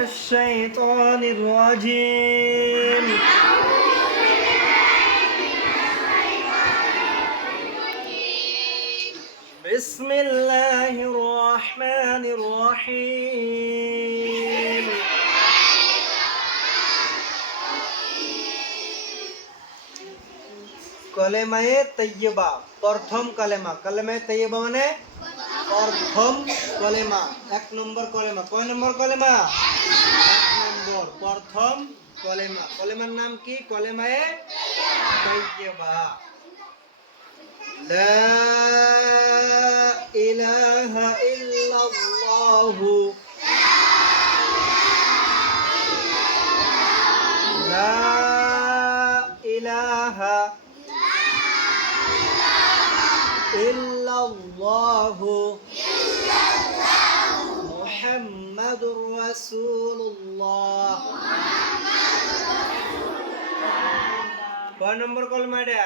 الشيطان الرجيم بسم الله الرحمن الرحيم কলেমায়ে তৈয়বা প্রথম কলেমা। কলেমায়ে তৈয়বা মানে প্রথম কলেমা, এক নম্বর কলেমা। কয় নম্বর কলেমা? এক নম্বর, প্রথম কলেমা। কলেমার নাম কি? কলেমায়ে তৈয়বা। লা ইলাহা ইল্লাল্লাহু, লা ইলাহা ইল্লাল্লাহু মুহাম্মাদুর রাসূলুল্লাহ। কয় নম্বর কলেমা এটা?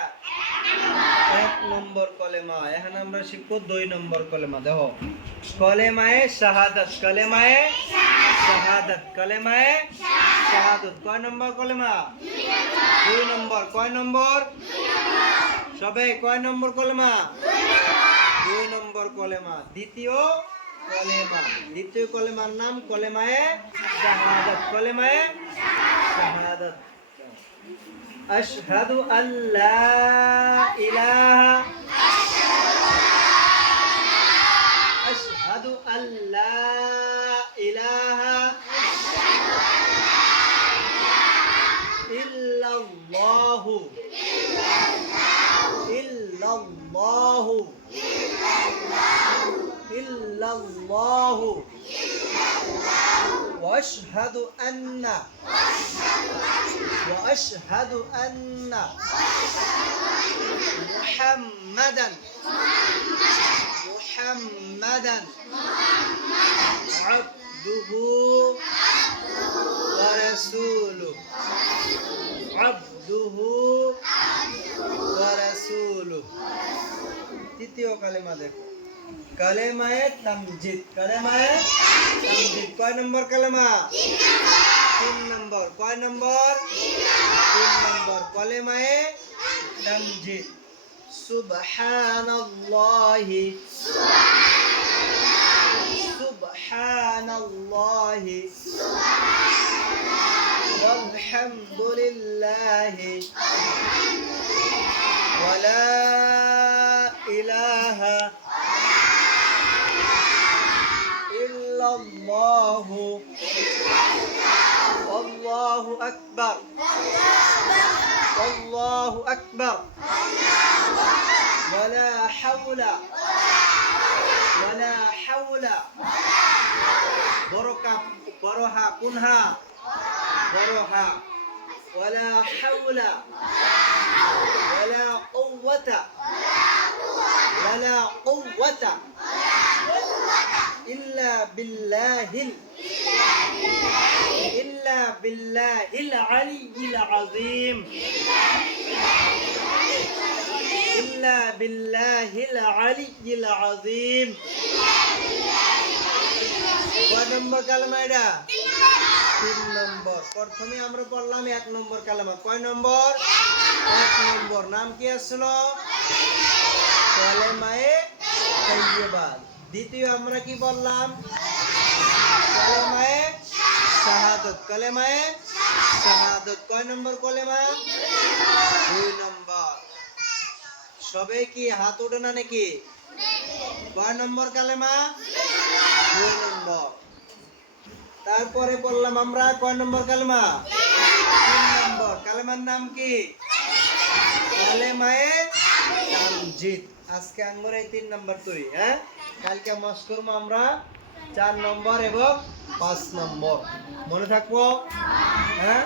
এক নম্বর কলেমা। এখন আমরা শিখব দুই নম্বর কলেমা। দেখো, কলেমায়ে শাহাদাত, কলেমায়ে শাহাদাত, কলেমায়ে শাহাদাত। কয় নম্বর কলেমা? দুই নম্বর। কয় নম্বর? সবাই কয় নম্বর কলেমা? দুই নম্বর কলেমা। দ্বিতীয় কলেমা, দ্বিতীয় কলেমার নাম কলেমায়ে শাহাদাত, কলেমায়ে শাহাদাত। আশহাদু আল্লা ইলাহা, আশহাদু আল্লা ইলাহা ইল্লাল্লাহু, ইল্লাল্লাহু, ইল্লাল্লাহু ওয়া আশহাদু আন্না, ওয়া আশহাদু আন্না মুহাম্মাদান, মুহাম্মাদান আবদুহু ওয়া রাসূলুহু, আবদুহু ওয়া রাসূলুহু। তৃতীয় কালেমা দেখো, কালেমায়ে তামজিদ, কালেমায়ে তামজিদ। কয় নম্বর কালেমা? তিন নম্বর। কয় নম্বর? তিন নম্বর। কলেমায়ে তামজিদ। সুবহানাল্লাহি, সুবহানাল্লাহি ওয়ালহামদুলিল্লাহি ওয়া লা ইলাহা ইল্লাল্লাহু আল্লাহু আকবার, আল্লাহু আকবার ওয়া লা হাওলা, ওয়া লা হাওলা। বড় হা, কোন হা? বড় হা। ওয়া লা হাওলা ওয়া লা কুওয়াতা, ওয়া লা কুওয়াতা ইল্লা বিল্লাহিল, ইল্লা বিল্লাহিল আলিয়্যিল আযীম, ইল্লা বিল্লাহিল আলিয়্যিল আযীম। কয় নম্বর কালেমা এটা? তিন নম্বর। প্রথমে আমরা পড়লাম এক নম্বর কালেমা। কয় নম্বর? এক নম্বর। নাম কি আসছিল? কলেমায়ে তাইয়্যিবা। দ্বিতীয় আমরা কি বললাম? কলেমায়ে শাহাদাত, কলেমায়ে শাহাদাত। কয় নম্বর কলেমা? দুই নম্বর। সবে কি হাত ওঠে না নাকি? কয় নম্বর কালেমা? দুই নম্বর। তারপরে বললাম আমরা কয় নম্বর কালেমা? তিন নম্বর। কালেমার নাম কি? কলেমায়ে তামজিদ। আজকে আঙ্গুর এই তিন নম্বর তৈরি। হ্যাঁ, কালকে মস করবো আমরা 4 নম্বর এবং 5 নম্বর। মনে থাকবো? হ্যাঁ।